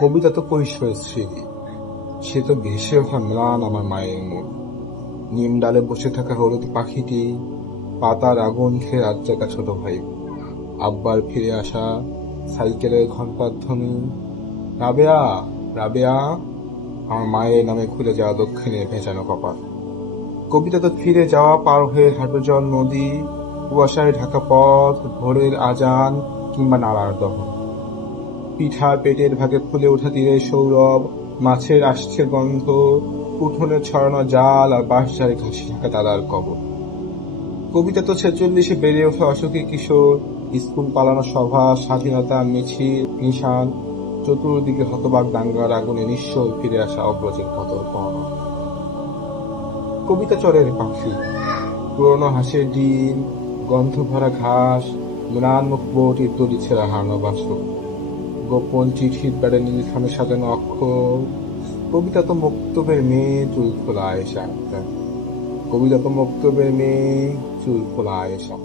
কবিতা তো কৈশোরের স্মৃতি, সে তো ভেসে ওঠা ম্লান আমার মায়ের মুখ। নিম ডালে বসে থাকা হলুদ পাখিটি, পাতার আগুন খেয়ে রাত জাগা ছোট ভাই, আব্বার ফিরে আসা, সাইকেলের ঘন্টার ধ্বনি, রাবেয়া, রাবেয়া, আমার মায়ের নামে খুলে যাওয়া দক্ষিণে ভেজানো কপাল। কবিতা তো ফিরে যাওয়া পার হয়ে হাঁটু জল নদী, কুয়াশায় ঢাকা পথ, ভোরের আজান কিংবা নালার দহন, পিঠা পেটের ভাগে ফুলে ওঠা তীরের সৌরভ, মাছের আষ্ঠের গন্ধ, উঠোনে ছড়ানো জাল আর বাঁশঝাড়ে ঘাসে ঢাকা দাদার কবর। কবিতা তো 46-এ বেড়ে ওঠা অসুখী কিশোর, স্কুল পালানো সভা, স্বাধীনতা মিছিল, নিশান, চতুর্দিকে হতবাক দাঙ্গার আগুনে নিশ্চল ফিরে আসা অগ্রজের কতর্পণ। কবিতা চরের পাখি, পুরনো হাঁসের ডিম, গন্ধ ভরা ঘাস, ম্লান মুখ বউটির তরি ছেঁড়া হারানো বাসক, গোপন চিঠির প্যাডে নীলখামে সাজানো অক্ষর। কবিতা তো মক্তবের মেয়ে, চুল খোলা আয়েশা। কবিতা তো মক্তবের মেয়ে, চুল খোলা আয়েশা।